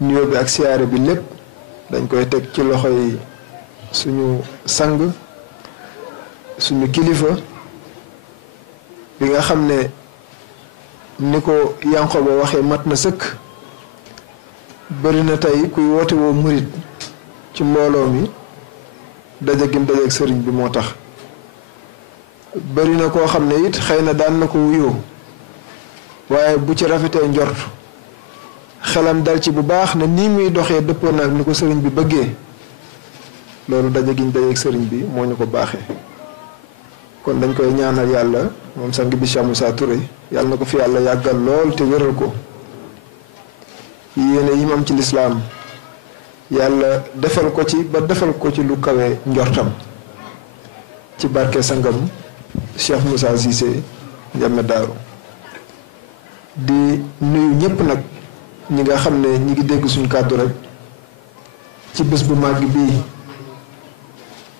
nuyoo bi ak siyaare bi lépp dañ koy teg ci loxoy suñu sang suñu kilifa bi nga xam ne ni ko Yankoba waxee mat na sëkk. bëri na tey kuy woote woo murit ci mbooloo mi daje gim dajeeg sëriñ bi moo tax bëri na koo xam ne it xëy na daan na ko wuyoo waaye bu ci rafetee njort xelam dal ci bu baax ne nii muy doxee dëppoo naag ni ko sëriñ bi bëggee loolu daje giñ dajeeg sëriñ bi moo ñu ko baaxee kon dañ koy ñaanal yàlla moom sang bi Cheikh Moussa Touré yàlla na ko fi yàlla yàggal lool te wéral ko yéene yi mu am ci lislaam yàlla defal ko ci ba defal ko ci lu kawe njortam ci barke sangam Cheikh Moussa Cissé Ndiamé Daaru di nuyu ñépp nag ñi nga xam ne ñi ngi dégg suñu kàddu rek ci bés bu màgg bii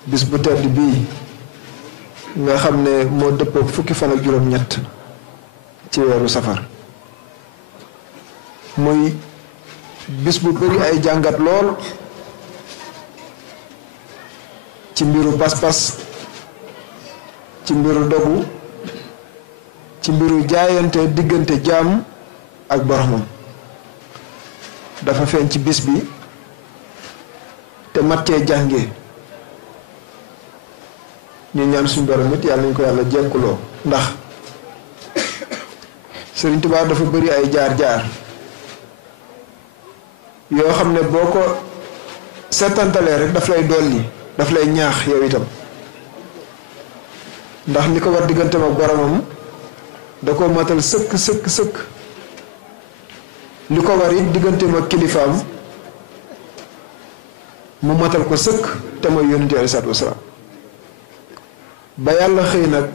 bés bu tedd bii nga xam ne moo dëppoo fukki fan ak juróom-ñett ci weeru safar muy bis bu bëri ay jàngat lool ci mbiru pas-pas ci mbiru dogu ci mbiru jaayante diggante jaam ak boromam dafa feeñ ci bis bi te mat cee jàngee ñu ñaan suñu borom it yàlla nañu ko yàlla jekkuloo ndax Sëriñ Tuubaa dafa bëri ay jaar-jaar yoo xam ne boo ko seetantalee rek daf lay dolli daf lay ñaax yow itam ndax li ko war digganteem ak boromam da ko matal sëkk li ko war it digganteem ak kilifaam mu matal ko sëkk te mooy yonent alayhi salaatu wasalaam ba yàlla xëy nag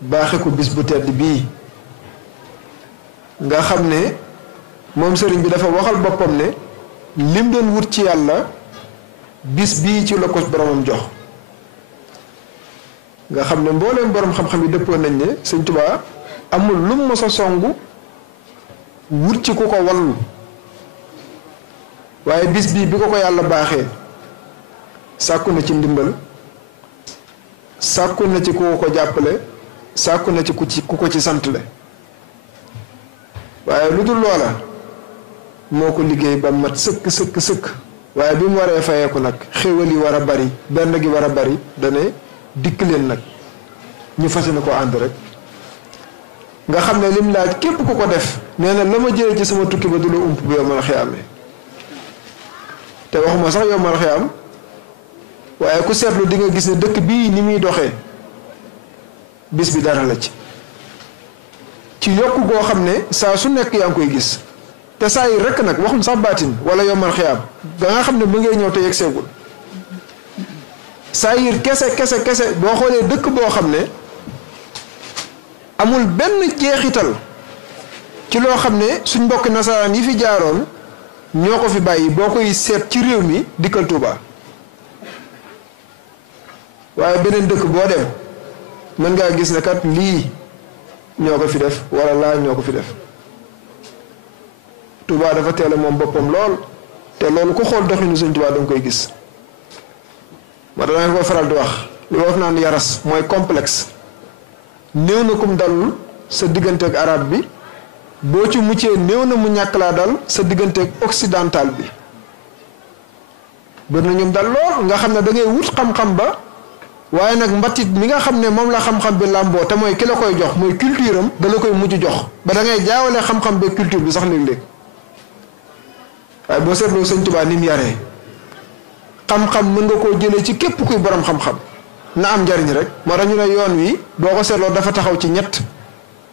baaxe ko bis bu tedd bii nga xam ne moom sëriñ bi dafa waxal boppam ne lim doon wut ci yàlla bis bii ci la ko boromam jox nga xam ne mbooleem borom xam-xam yi dëppoo nañ ne Sëriñ Tuubaa amul lum mos a songu wut ci ku ko wallu waaye bis bii bi ko yàlla baaxee sàkku na ci ndimbal sàkku na ci ku ko jàppale sàkku na ci ku ko ci santle waaye lu dul loola moo ko liggéey ba mat sëkk waaye bi mu waree fayeeku nag xéwal yi war a bari benn gi war a bari dane dikk leen nag ñu fas na ko ànd rek nga xam ne lim laaj képp ku ko def nee na la ma jëlee ci sama tukki ba du la ump bu yomal xiyaame te waxuma sax yomal xiyaam waaye ku seetlu di nga gis ne dëkk bii ni muy doxee bis bi dara la ci yokk goo xam ne saa su nekk yaa ngi koy gis te saa yi rekk nag waxum sax baatin wala yomal xiyaam ba nga xam ne mu ngay ñëw te yegg seegul saa yi kese boo xoolee dëkk boo xam ne amul benn jeexital ci loo xam ne suñ mbokki nasaraan yi fi jaaroon ñoo ko fi bàyyi boo koy seet ci réew mi dikkal Tuuba waaye beneen dëkk boo dem mën ngaa gis ne kat lii ñoo ko fi def wala laa ñoo ko fi def Tuuba dafa teel a moom boppam lool te loolu ko xool doxinu Sëñ Tuuba danga koy gis ma danga ko faral di wax li wax naan yaras mooy complexe néew na kum dalul sa digganteeg arabe bi boo ci muccee néew na mu ñàkk laa dal sa digganteeg occidental bi bër na ñoom dal lool nga xam ne da ngay wut xam-xam ba waaye nag mbatit mi nga xam ne moom la xam-xam bi làmboo te mooy ki la koy jox mooy culture am da la koy mujj jox ba da ngay jaawale xam-xam ba culture bi sax léeg-léeg waaye boo seetloo Sëñ Tuubaa ni mu yaree xam-xam mën nga koo jëlee ci képp kuy borom xam-xam na am njariñ rek moo tax ñu ne yoon wi boo ko seetloo dafa taxaw ci ñett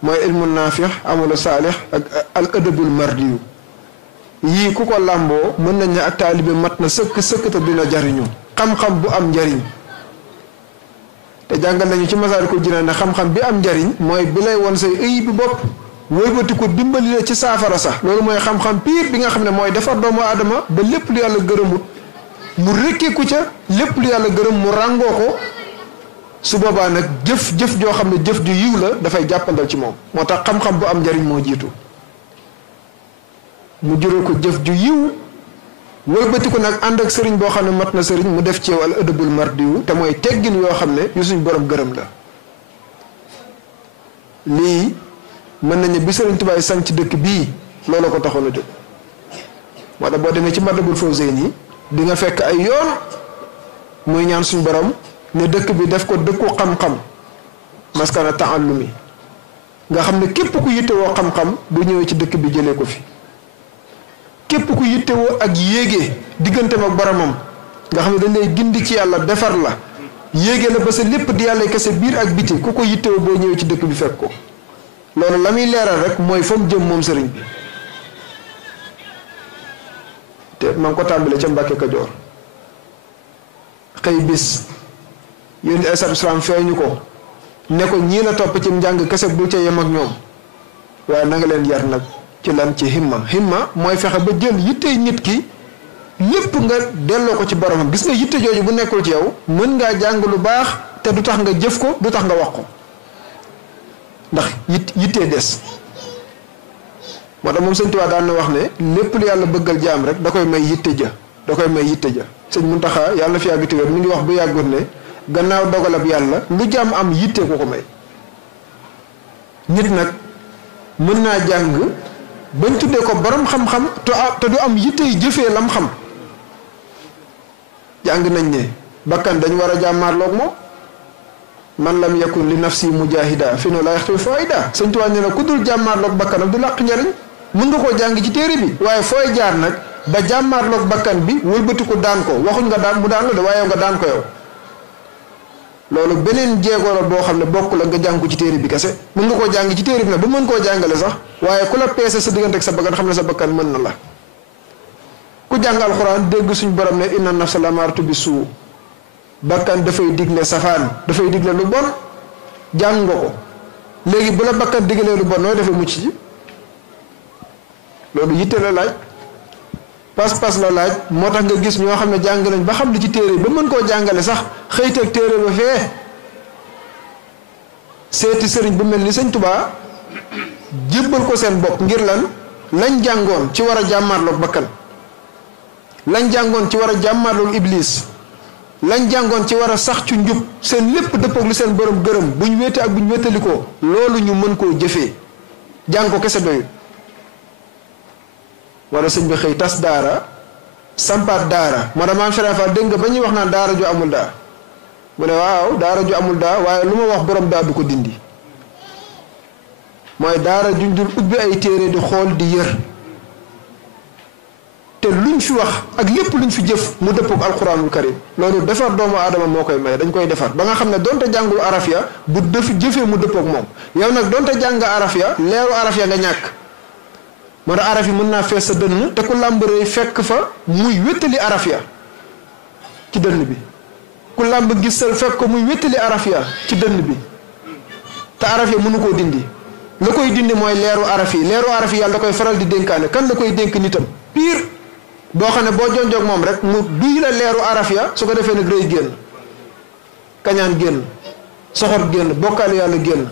mooy ilmu naafix amalu saalix ak al adabul mardiyu yii ku ko làmboo mën nañ ne ak taalibe mat na sëkk te dina jariñu xam-xam bu am njariñ te jàngal nañu ci Masaalikul Jinaan ne xam-xam bi am njariñ mooy bi lay won say ëy bi bopp wëlbati ko dimbali la ci saafara sax loolu mooy xam-xam piir bi nga xam ne mooy defar doomu aadama ba lépp lu yàlla gërëmut mu rekkeeku ca lépp lu yàlla gërëm mu ràngoo ko su boobaa nag jëf joo xam ne jëf ju yiw la dafay jàppandal ci moom moo tax xam-xam bu am njariñ moo jiitu mu jural ko jëf ju yiw wëlbati ko nag ànd ak sëriñ boo xam ne mat na sëriñ mu def ci yow al ëdëbul mardiyu te mooy teggin yoo xam ne yu suñ borom gërëm la. lii mën nañu bi sëriñ Tuubaa sanc ci dëkk bii loolu ko taxoon a jóg moo tax boo demee ci Matlabul Fawzayni di nga fekk ay yoon muy ñaan suñ borom ne dëkk bi def ko dëkku xam-xam maskana taallumi nga xam ne képp ku yittewoo xam-xam bu ñëwee ci dëkk bi jëlee ko fi képp ku yittewoo ak yéege digganteem ak boromam nga xam ne dañ lay gindi ci yàlla defar la yéege la ba sa lépp di yàlla kese biir ak biti ku ko yittewoo boo ñëwee ci dëkk bi fekk ko loolu la muy leeral rek mooy fa mu jëm moom sëriñ bi te ma ngi ko tàmbalee ca Mbàkke Kajoor xëy bis yéen di alayhi salaam feeñu ko ne ko ñii la topp ci njàng kese bul ca yem ak ñoom waaye na nga leen yar nag ci lan ci himma mooy fexe ba jël yittey nit ki lépp nga delloo ko ci boromam gis nga yitte jooju bu nekkul ci yow mën ngaa jàng lu baax te du tax nga jëf ko du tax nga wax ko ndax yittee des moo tax moom sëñ Tuubaa daan na wax ne lépp lu yàlla bëggal jaam rek da koy may yitte ja sëñ Muntaxa yàlla na fi yàgg te wér mi ngi wax bu yàggut ne gannaaw dogalab yàlla lu jaam am yitte ko ko may nit nag mën naa jàng bañ tuddee ko borom xam-xam te du am yitte yi jëfee lam xam jàng nañ ne bakkan dañ war a jàmmaarloog moom man lam yakun li nafsi mujahida fi no la yaxtu fayda sëñ Tuubaa ne na ku dul jàmmaarloog bakkanam du làq njariñ mën nga koo jàng ci téere bi waaye fooy jaar nag ba jàmmaarloog bakkan bi wëlbati ko daan ko waxuñ nga daan mu daan la de waaye nga daan ko yow loolu beneen jéego la boo xam ne bokk la nga jàng ko ci téere bi kese mën nga koo jàng ci téere bi nag ba mën koo jàngale sax waaye ku la peese sa diggante ak sa bakkan xam ne sa bakkan mën na la ku jàng alxuraan dégg suñ borom ne inna nafsa lamaaratu bi suu bakkan dafay digle safaan dafay digle lu bon jàng nga ko léegi bu la bakkan diglee lu bon nooy defee mucc ci loolu yitte la laaj pas-pas la laaj moo tax nga gis ñoo xam ne jàng nañ ba xam li ci téere ba mën koo jàngale sax xëyteeg téere ba fee seeti sëriñ bu mel ni sëñ Tuubaa jébbal ko seen bopp ngir lan lañ jàngoon ci war a jàmmaarloog bakkan lañ jàngoon ci war a jàmmaarloog iblis lañ jàngoon ci war a sax ci njub seen lépp dëppoog lu seen borom gërëm buñ wéete ak buñ wéetalikoo loolu ñu mën koo jëfee jàng ko kese doyut wala sëñ bi xëy tas daara sampaat daara moo tax maam Cheikh Fall dégg nga ba ñuy wax naan daara ju amul daa mu ne waaw daara ju amul daa waaye lu ma wax borom daa du ko dindi mooy daara juñ dul ubbi ay téere di xool di yër te luñ fi wax ak lépp luñ fi jëf mu dëppook alquranul karim loolu defar doomu aadama moo koy may dañ koy defar ba nga xam ne donte jàngul araf ya bu def jëfee mu dëppook moom yow nag donte jàng araf ya leeru araf ya nga ñàkk moo tax araf yi mën naa fees sa dënn te ku làmbaree fekk fa muy wéttali araf ya ci dënn bi ku làmb gisal fekk ko muy wéttali araf ya ci dënn bi te araf ya mënu koo dindi la koy dindi mooy leeru araf yi yàlla da koy faral di dénkaane kan la koy dénk nitam pire boo xam ne boo jonjoog moom rek mu duy la leeru araf ya su ko defee nag rëy génn kañaan génn soxor génn bokkaale yàlla génn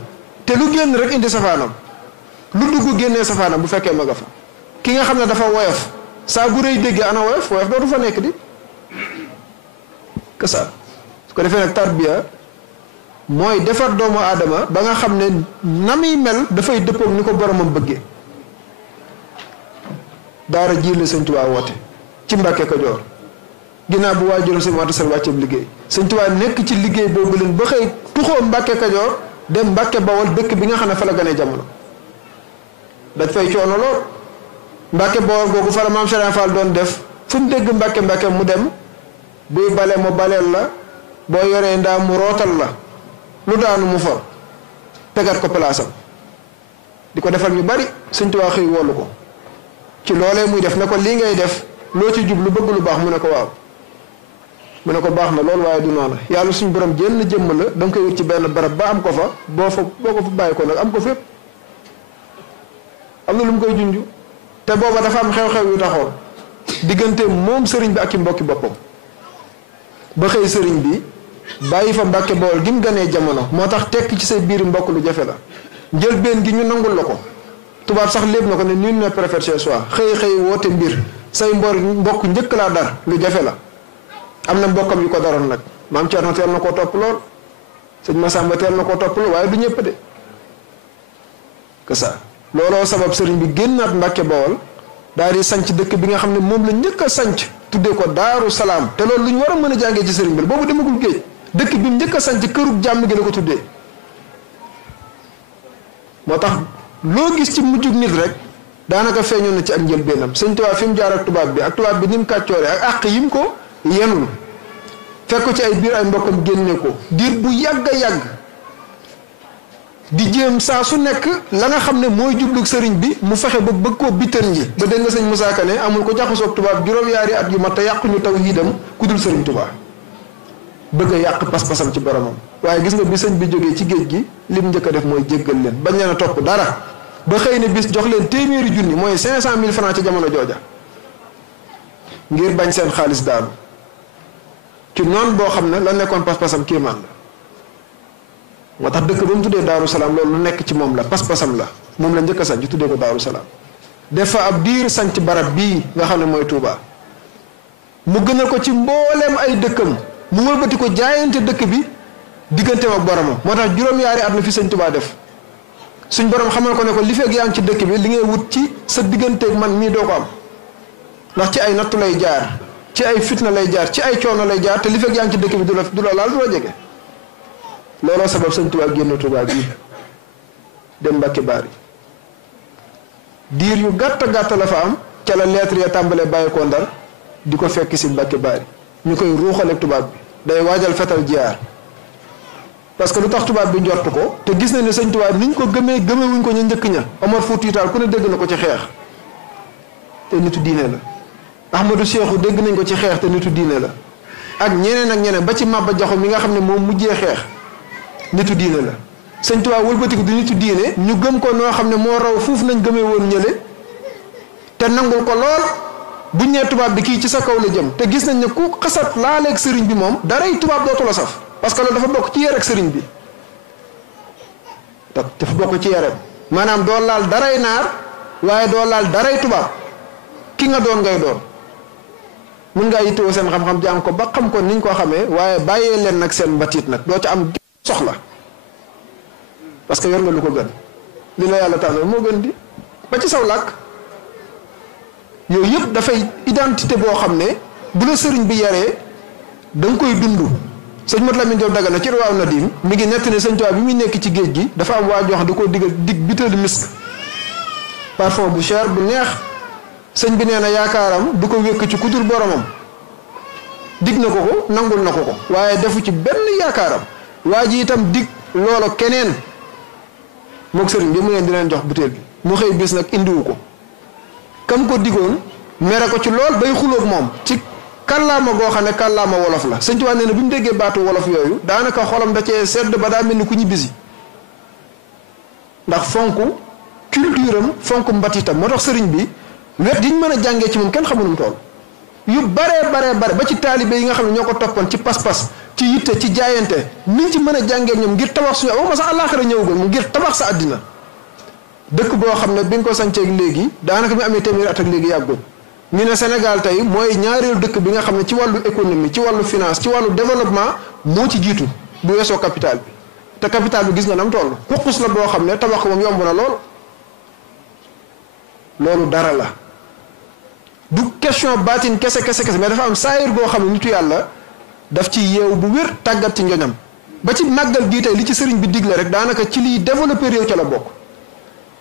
te lu génn rek indi safaanam lu dugg génnee safaanam bu fekkee ma nga fa ki nga xam ne dafa woyof saa bu rëy déggee ana woyof dootu fa nekk di kasa su ko defee nag tarbiya mooy defar doomu aadama ba nga xam ne na muy mel dafay dëppoog ni ko boromam bëggee daara ji la sëñ Tuubaa woote ci Mbàkke Kajoor ginnaaw bu waajuram sëñ Mata Sall wàcceeb liggéey sëñ Tuubaa nekk ci liggéey boobu leen ba xëy tuxoo Mbàkke Kajoor dem Mbàkke Bawol dëkk bi nga xam ne fa la ganee jamono dañ fay coono lool Mbàkke Bawol googu fa la maam Cheikh Fall doon def fu mu dégg Mbàkke mu dem buy bale mu baleel la boo yoree ndaa mu rootal la lu daanu mu for tegaat ko palaasam di ko defal ñu bari sëñ Tuubaa xëy wollu ko ci loolee muy def ne ko lii ngay def loo ci jub lu bëgg lu baax mu ne ko waaw mu ne ko baax na loolu waaye du noonu yàlla suñu borom jenn jëmm la da nga koy wut ci benn barab ba am ko fa boo ko fa bàyyi ko nag am ko fépp am na lu mu koy junj te booba dafa am xew-xew yu taxoon diggante moom sëriñ bi ak i mbokki boppam ba xëy sëriñ bi bàyyi fa Mbàkke Bawol gi mu ganee jamono moo tax tekk ci say biir mbokk lu jafe la njëlbeen gi ñu nangul la ko tubaab sax lépp na ko ne nul ne préfère chez soi xëy woote mbir say mbokk njëkk laa dar lu jafe la. am na mbokkam yu ko daroon nag maam Thierno teel na koo topp lool sëñ Massamba teel na koo topp lool waaye du ñëpp de que ça looloo sabab sëriñ bi génnaat Mbàkke Bawol daal di sanc dëkk bi nga xam ne moom la njëkk a sanc tuddee ko Daaru Salaam te loolu lu ñu war a mën a jàngee ci sëriñ bi boobu demagul géej dëkk bi mu njëkk a sanc kërug jàmm gi la ko tuddee moo tax loo gis ci mujjug nit rek daanaka feeñoon na ci ak njëlbéenam sëñ Tuubaa fi mu jaar ak tubaab bi ni mu kàccoore ak àq yi mu ko yenul fekk ci ay biir ay mbokkam génne ko diir bu yàgg a yàgg di jéem saa su nekk la nga xam ne mooy jublug sëriñ bi mu fexe ba bëgg koo bittan ji ba dégg nga sëñ Moussa Ka ne amul ko jaxasoog tubaab juróom-yaari at yu mat te yàquñu tawhiidam ku dul sëriñ Tuubaa bëgg a yàq pas-pasam ci boromam waaye gis nga bi sëñ bi jógee ci géej gi lim njëkk a def mooy jéggal leen bañ leen a topp dara ba xëy ne bis jox leen téeméeri junni mooy 500 000 francs ci jamono jooja ngir bañ seen xaalis daanu ci noonu boo xam ne la nekkoon pas-pasam kéemaan la moo tax dëkk ba mu tuddee Daaru Salaam loolu lu nekk ci moom la pas-pasam la moom la njëkk a sanc tuddee ko Daaru Salaam def fa ab diir sanc barab bii nga xam ne mooy Touba mu gënal ko ci mbooleem ay dëkkam mu wëlbati ko jaayante dëkk bi digganteem ak boromam moo tax juróom-yaari at la fi sëñ Touba def suñ borom xamal ko ne ko li fekk yaa ngi ci dëkk bi li ngay wut ci sa digganteeg man mii doo ko am ndax ci ay nattu lay jaar ci ay fitna lay jaar ci ay coono lay jaar te li fekk yaa ngi ci dëkk bi du la laal du la jege looloo sabab sëñ Tuubaa génn Tuubaa bii dem Mbàkke Baari diir yu gàtt la fa am ca la lettre ya tàmbalee bàyyi ko Ndar di ko fekk si Mbàkke Baari ñu koy ruuxaleeg tubaab bi day waajal fetal jiyaar parce que lu tax tubaab bi njort ko te gis na ne sëñ Tuubaa niñ ko gëmewuñ ko ñu njëkk ña Omar Fuuti Taal ku ne dégg na ko ci xeex te nitu diine la Ahmadou Cheikhou dégg nañ ko ci xeex te nitu diine la ak ñeneen ba ci Maba Jaxu mi nga xam ne moom mujjee xeex nitu diine la sëñ Tuubaa wëlbatiku du nitu diine ñu gëm ko noo xam ne moo raw fuuf nañ gëmee woon ñële te nangul ko lool buñ nee tubaab bi kii ci sa kaw la jëm te gis nañ ne ku xasat laaleeg sëriñ bi moom daray tubaab dootu la saf parce que loolu dafa bokk ci yar ak sëriñ bi dafa bokk ci yaram maanaam doo laal daray naar waaye doo laal daray tubaab ki nga doon ngay doon mun ngaa yittewoo seen xam-xam jàng ko ba xam ko niñ ko xamee waaye bàyyee leen nag seen mbatiit nag doo ca am soxla parce que yor nga lu ko gën li la yàlla tànnal moo gën di ba ci saw làkk yooyu yëpp dafay identité boo xam ne bu la sëriñ bi yaree da nga koy dund sëñ Mat Lamin Jóob Dagana ci Rawaaw Nadim mi ngi nett ne sëñ Tuubaa bi muy nekk ci géej gi dafa am waa joo xam da koo dig bitéelu misk parfum bu cher bu neex sëñ bi nee na yaakaaram du ko wékk ci kudul boromam dig na ko nangul na ko waaye defu ci benn yaakaaram waa ji itam dig loola keneen mook sëriñ bi mu leen di leen jox butéel bi mu xëy bis nag indiwu ko kam ko digoon mere ko ci lool bay xulóog moom ci kàllaama goo xam ne kàllaama wolof la sëñ Tuubaa nee na bi mu déggee baatu wolof yooyu daanaka xolam da cee sedd ba daa mel ni ku ñibbisi ndax fonk culture am fonk mbatitam moo tax sëriñ bi wet yi ñu mën a jàngee ci moom kenn xamunum tool yu bare ba ci taalibe yi nga xam ne ñoo ko toppoon ci pas-pas ci yitte ci jaayante niñ ci mën a jàngee ñoom ngir tabax suñu waxuma sax àllaaxira ñëwagul mu ngir tabax sa àddina dëkk boo xam ne bi nga ko sañceeg léegi daanaka bi amee téeméeri at ak léegi yàggul ñu ne Sénégal tey mooy ñaareelu dëkk bi nga xam ne ci wàllu économie ci wàllu finance ci wàllu développement moo ci jiitu bu weesoo capital bi te capital bi gis nga nam toll puqus la boo xam ne tabax ko moom yomb na lool loolu dara la du question baatin kese mais dafa am saayir boo xam ne nitu yàlla daf ci yeew bu wér tàggat ci njoñam ba ci màggal gii tey li ci sëriñ bi digle rek daanaka ci liy développé réew ca la bokk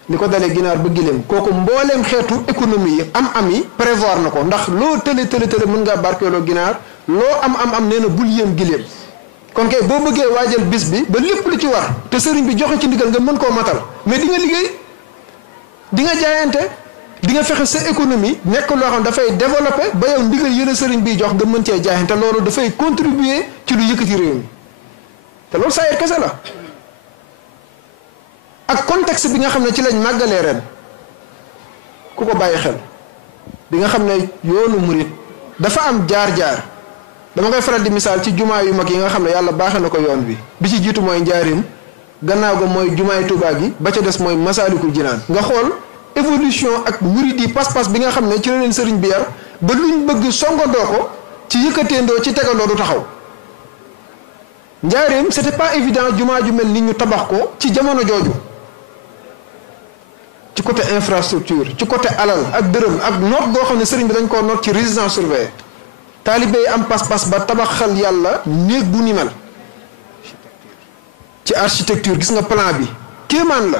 li ko dalee ginaar ba gileem kooku mbooleem xeetu économie yi am yi prévoir na ko ndax loo tële mën ngaa barkeeloo ginaar loo am nee na bul yéem gileem kon kay boo bëggee waajal bis bi ba lépp lu ci war te sëriñ bi joxe ci ndigal nga mën koo matal mais di nga liggéey di nga jaayante di nga fexe sa économie nekk loo xam dafay développé ba yow ndigal yële sëriñ bi jox nga mën cee jaayante loolu dafay contribuer ci lu yëkkati réew mi te loolu saa yër kese la ak contexte bi nga xam ne ci lañ màggalee ren ku ko bàyyi xel bi nga xam ne yoonu murit dafa am jaar-jaar dama koy faral di misaal ci jumaa yu mag yi nga xam ne yàlla baaxe na ko yoon bi ci jiitu mooy njaarim gannaaw ga mooy jumaay Tuubaa gi ba ca des mooy Masaalikul Jinaan nga xool évolution ak murid yi pas-pas bi nga xam ne ci la leen sëriñ bi yar ba luñ bëgg songandoo ko ci yëkkateendoo ci tegandoo du taxaw. Njaareem c'était pas évident jumaa ju mel ni ñu tabax ko ci jamono jooju ci côté infrastructure ci côté alal ak dërëm ak noot goo xam ne sëriñ bi dañ koo noot ci résidence surveillée taalibe yi am pas-pas ba tabaxal yàlla néeg bu ni mel ci architecture gis nga plan bi kéemaan la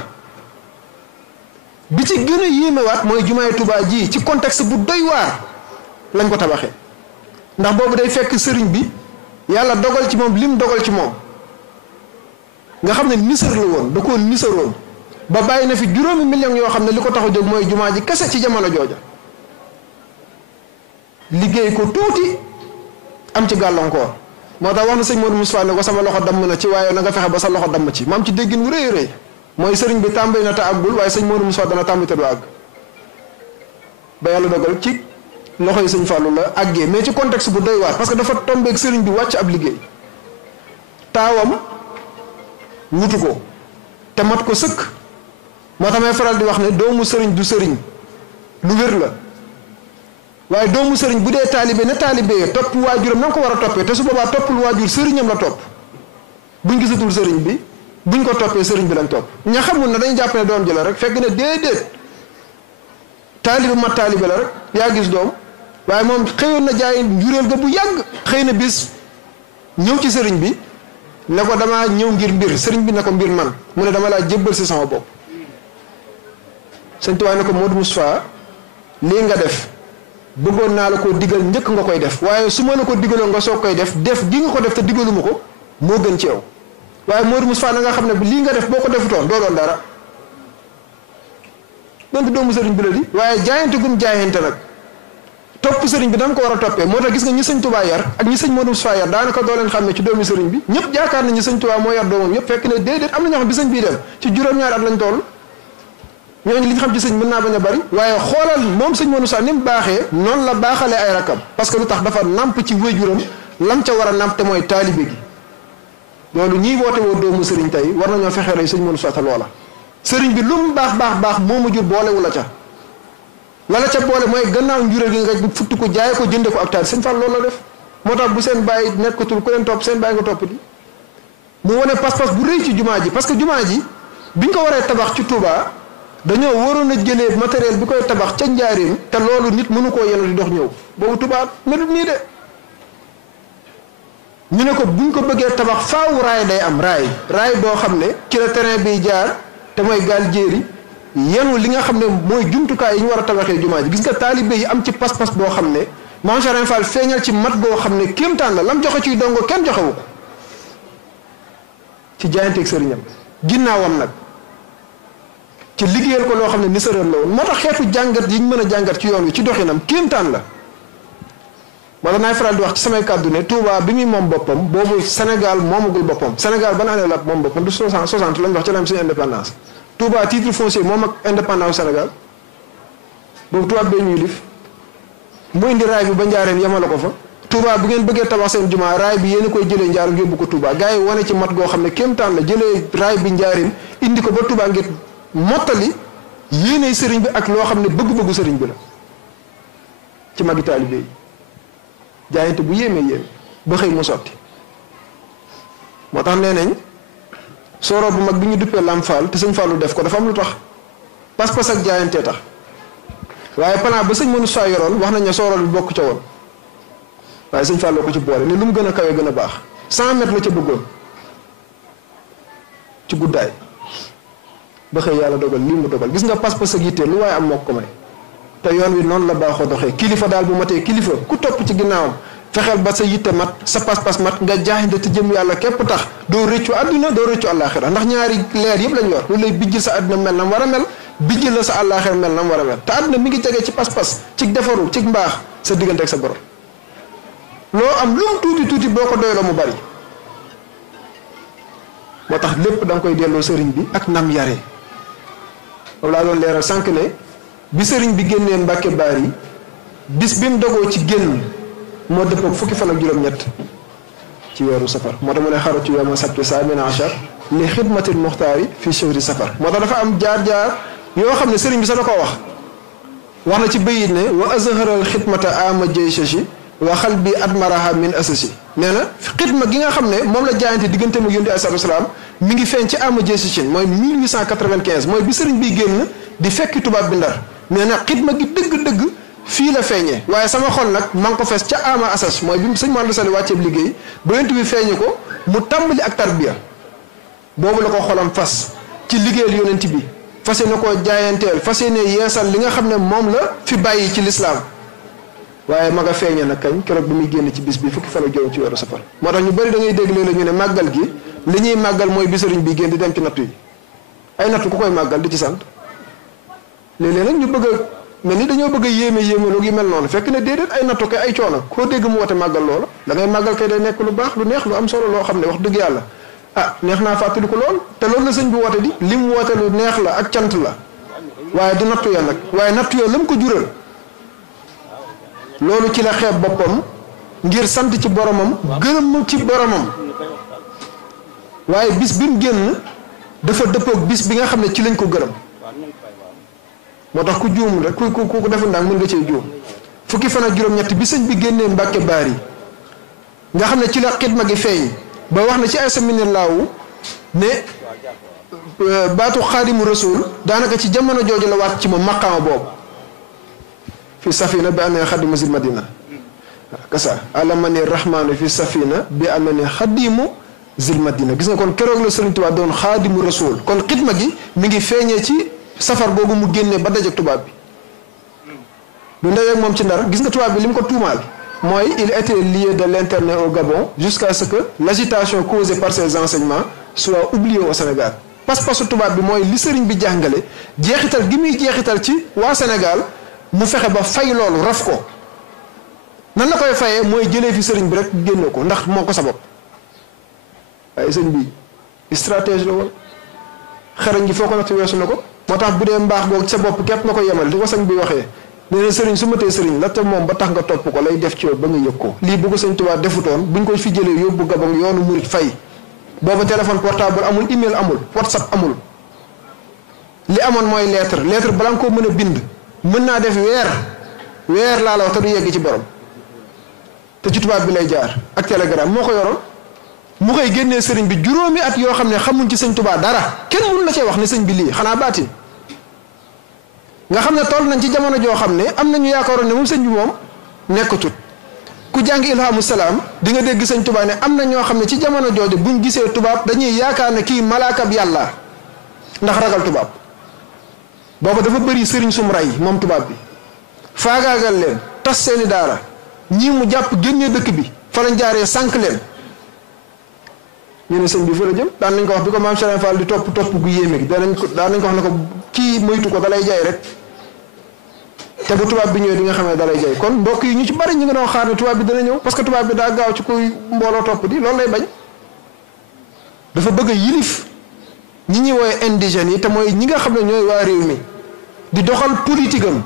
bi ci gën a yéemewaat mooy jumaay Tuubaa ji ci contexte bu doy waar lañ ko tabaxee ndax boobu day fekk sëriñ bi yàlla dogal ci moom lim dogal ci moom nga xam ne nisar la woon da koo nisaroon ba bàyyi na fi juróomi millions yoo xam ne li ko tax a jóg mooy jumaa ji kese ci jamono jooja liggéey ko tuuti am ci gàllankoor moo tax wax na sëñ Modou Moustapha ne ko sama loxo damm na ci waaye na nga fexe ba sa loxo damm ci maam ci déggin wu rëy rëy mooy sëriñ bi tàmbali na te àggul waaye sëñ Modou Moustapha dana tàmbali te du àgg ba yàlla dogal ci loxo yi sëñ Fallou la àggee mais ci contexte bu doy waar parce que dafa tombeeg sëriñ bi wàcc ab liggéey taawam wutu ko te mat ko sëkk moo tax may faral di wax ne doomu sëriñ du sëriñ lu wér la waaye doomu sëriñ bu dee taalibe ne taalibe topp waajuram na nga ko war a toppee te su boobaa toppul waajur sëriñam la topp buñ gisatul sëriñ bi buñ ko toppee sëriñ bi lañ topp ña xamul na dañu jàpp ne doom ji la rek fekk ne déedéet taalibe mat taalibe la rek yaa gis doom waaye moom xëyoon na jaay njuréel ga bu yàgg xëy na bis ñëw ci sëriñ bi ne ko damaa ñëw ngir mbir sëriñ bi ne ko mbir man mu ne dama laa jébbal si sama bopp sëñ Tuubaa ne ko Modou Moustapha lii nga def bëggoon naa la ko digal njëkk nga koy def waaye su ma la ko digaloon nga soog koy def gi nga ko def te digaluma ko moo gën ci yow waaye Modou Moustapha na nga xam ne lii nga def boo ko defutoon doo doon dara donc doomu sëriñ bi la di waaye jaayante gum jaayante nag topp sëriñ bi dama ko war a toppee moo tax gis nga ñi sëñ Tuubaa yar ak ñi sëñ Modou Moustapha yar daanaka doo leen xam ne ci doomi sëriñ bi ñëpp jaakaar nañ ñi sëñ Tuubaa moo yar doomam yëpp fekk ne déedéet am na ñoo xam bi sëñ bii dem ci juróom-ñaari at lañ toll ñooñu li ñu xam ci sëñ mën naa bañ a bari waaye xoolal moom sëñ Modou Moustapha ni mu baaxee noonu la baaxalee ay rakam parce que lu tax dafa namp ci wéjuram lam ca war a namp te mooy taalibe gi loolu ñiy woote woo doomu sëriñ tey war nañoo fexee rey sëñ Modou Moustapha loola sëriñ bi lu mu baax moo mu jur boolewu la ca la ca boole mooy gannaaw njuréel gi nga futti ko jaay ko jënde ko ak taal sëñ Fall loolu la def moo tax bu seen bàyyi nekkatul ku leen topp seen bàyyi nga topp di mu wane pas-pas bu rëy ci jumaa ji parce que jumaa ji biñ ko waree tabax ci Touba dañoo waroon a jëlee matériel bi koy tabax ca Njaaréem te loolu nit mënu koo yenu di dox ñëw boobu Touba melut nii de ñu ne ko buñ ko bëggee tabax faaw raay day am raay boo xam ne ci la terrain bi jaar te mooy gaal jéeri yenu li nga xam ne mooy jumtukaay yi ñu war a tabaxee jumaa ji gis nga taalibe yi am ci pas-pas boo xam ne Maam Cheikh Fall feeñal ci mat goo xam ne kéemtaan la lam joxe ciy dongo kenn joxewu ko ci jaayanteeg sëriñam ginnaawam nag ci liggéeyal ko loo xam ne ni sëriñ la woon moo tax xeetu jàngat yi ñu mën a jàngat ci yoon wi ci doxinam kéemtaan la wala naay faral di wax ci samay kàddu ne Touba bi muy moom boppam boobu Sénégal moomagul boppam Sénégal ban année la moom boppam du 60 lañ wax ci la am suñu indépendance Touba titre foncier moom ak indépendance Sénégal boobu tubaab bee ñuy lif mu indi raay bi ba Njaaréem yemale ko fa Touba bu ngeen bëggee tabax seen jumaa raay bi yéen a koy jëlee Njaaréem yóbbu ko Touba gars yi wane ci mat goo xam ne kéemtaan la jëlee raay bi Njaaréem indi ko ba Touba ngir mottali yéenay sëriñ bi ak loo xam ne bëgg-bëggu sëriñ bi la ci magi taalibe yi jaayante bu yéeme ba xëy mu sotti moo tax nee nañ sooroor bu mag bi ñu duppee Lam Fall te sëñ Fallu def ko dafa am lu tax pas-pas ak jaayantee tax waaye plan ba sëñ mënu saa yoroon wax nañ ne sooroor bi bokk ca woon waaye sëñ Fallu ko ci boole ne lu mu gën a kawe gën a baax 100 mètres la ca bëggoon ci guddaay ba xëy yàlla dogal lii mu dogal gis nga pas-pas ak yitte lu waaye am moo ko may te yoon wi noonu la baaxoo doxee kilifa daal bu matee kilifa ku topp ci ginnaawam fexeel ba sa yitte mat sa pas-pas mat nga jaayante te jëm yàlla képp tax doo rëccu àdduna doo rëccu àllaaxira ndax ñaari leer yëpp lañ yor lu lay bijjil sa àdduna mel na mu war a mel bijjil la sa àllaaxira mel na mu war a mel te àdduna mi ngi jege ci pas-pas ci defaru ci mbaax sa diggante ak sa borom loo am lu mu tuuti boo ko doyloo mu bari moo tax lépp da nga koy delloo sëriñ bi ak nam yare moom laa doon leeral sànq ne bi sëriñ bi génnee Mbàkke Baari bis bi mu dogoo ci génn moo dëppoo fukki fan ak juróom-ñett ci weeru safar moo tax mu ne xaratu yawma sabti saamina achar li xidmatil muxtaari fi chehri safar moo tax dafa am jaar-jaar yoo xam ne sëriñ bi sax da koo wax na ci bayit ne wa azharal xidmata ama jaysashi wa xal bi admaraha min asasi nee na xidma gi nga xam ne moom la jaayante diggante mu yónni alayhi salaam mi ngi feeñ ci ama jaysashi mooy 1895 mooy bi sëriñ bi génn di fekki tubaab bi Ndar nee na xidma gi dëgg-dëgg fii la feeñee waaye sama xol nag maa ngi ko fees ca ama asas mooy bi sëñ Maodo Sall wàcceeb liggéey ba yonent bi feeñe ko mu tàmbali ak tarbiya boobu la ko xolam fas ci liggéeyal yonent bi fas yéene koo jaayanteel fas yéene yeesal li nga xam ne moom la fi bàyyi ci lislaam waaye ma nga feeñe nag kañ keroog bi muy génn ci bis bi fukki fan ak juróom ci weeru safar moo tax ñu bëri da ngay dégg léeg-léeg ñu ne màggal gi li ñuy màggal mooy bi sëriñ bi génn di dem ci nattu yi ay nattu ku koy màggal di ci sant léeg-léeg nag ñu bëgg a mel ni dañoo bëgg a yéeme lu gi mel noonu fekk ne déedéet ay nattu kay ay coono koo dégg mu wote màggal loola da ngay màggal kay day nekk lu baax lu neex lu am solo loo xam ne wax dëgg yàlla neex naa fàttali ko lool te loolu la sëñ bi woote di li mu woote lu neex la ak cant la waaye du nattu ya nag waaye nattu ya la mu ko jural loolu ci la xeeb boppam ngir sant ci boromam gërëm ci boromam waaye bis bi mu génn dafa dëppoog bis bi nga xam ne ci lañ ko gërëm moo tax ku juum rek ku defu ndànk mën nga cee juum fukki fan ak juróom-ñett bi sëñ bi génnee Mbàkke Baari nga xam ne ci la xidma gi feeñ ba wax na ci ay séminaire laawu ne baatu xaadimu rasul daanaka ci jamono jooju la wàcc ci moom maqaama boobu fi safina bi annani xadimu zil madina kasa alamani rahmanu fi safina bi annani xadimu zil madina gis nga kon keroog la Sëriñ Tuubaa doon xaadimu rasul kon xidma gi mi ngi feeñee ci safar googu mu génnee ba dajeek tubaab bi du ndawee moom ci Ndar gis nga tubaab bi li mu ko tuumaal mooy il était lié de l'internet au Gabon jusqu'à ce que l'agitation causée par ces enseignements soit oubliée au Sénégal pas-pasu tubaab bi mooy li sëriñ bi jàngale jeexital gi muy jeexital ci waa Sénégal mu fexe ba fay loolu raf ko nan la koy fayee mooy jëlee fi sëriñ bi rek génne ko ndax moo ko sabab waaye sëñ bi stratégie la woon xarañ gi foo ko natt weesu na ko moo tax bu dee mbaax googu sa bopp képp nga ko yemal di ko sëñ bi waxee nee na sëriñ su ma tee sëriñ la te moom ba tax nga topp ko lay def ci yow ba nga yëg ko lii bu ko sëñ Tuubaa defutoon buñ ko fi jëlee yóbbu Gabon yoonu murit fay booba téléphone portable amul email amul WhatsApp amul li amoon mooy lettre balaa nga koo mën a bind mën naa def weer laa la wax te du yegg ci borom te ci tubaab bi lay jaar ak télégramme moo ko yoroon mu koy génnee sëriñ bi juróomi at yoo xam ne xamuñ ci sëñ Tuubaa dara kenn mënu la cee wax ne sëñ bi lii xanaa baati nga xam ne toll nañ ci jamono joo xam ne am nañu yaakaaroon ne moom sëñ bi moom nekkatut ku jàng ilhamu salaam di nga dégg sëñ Tuubaa ne am na ñoo xam ne ci jamono jooju buñ gisee tubaab dañuy yaakaar ne kii malaakab yàlla ndax ragal tubaab booba dafa bëri sëriñ sum ray moom tubaab bi faagaagal leen tas seeni daara ñii mu jàpp génnee dëkk bi fa lañ jaaree sànq leen ñu ne sëñ bi fa la jëm daan nañ ko wax bi ko maam Serigne Fall di topp gu yéeme gi daan nañ ko wax ne ko kii moytu ko dalay jaay rek te bu tubaab bi ñëwee di nga xam ne dalay jaay kon mbokk yi ñu ci bari ñu ngi doon xaar ne tubaab bi dana ñëw parce que tubaab bi daa gaaw ci kuy mbooloo topp di loolu lay bañ dafa bëgg a yilif ñi ñuy woowee indigènes yi te mooy ñi nga xam ne ñooy waa réew mi di doxal politique am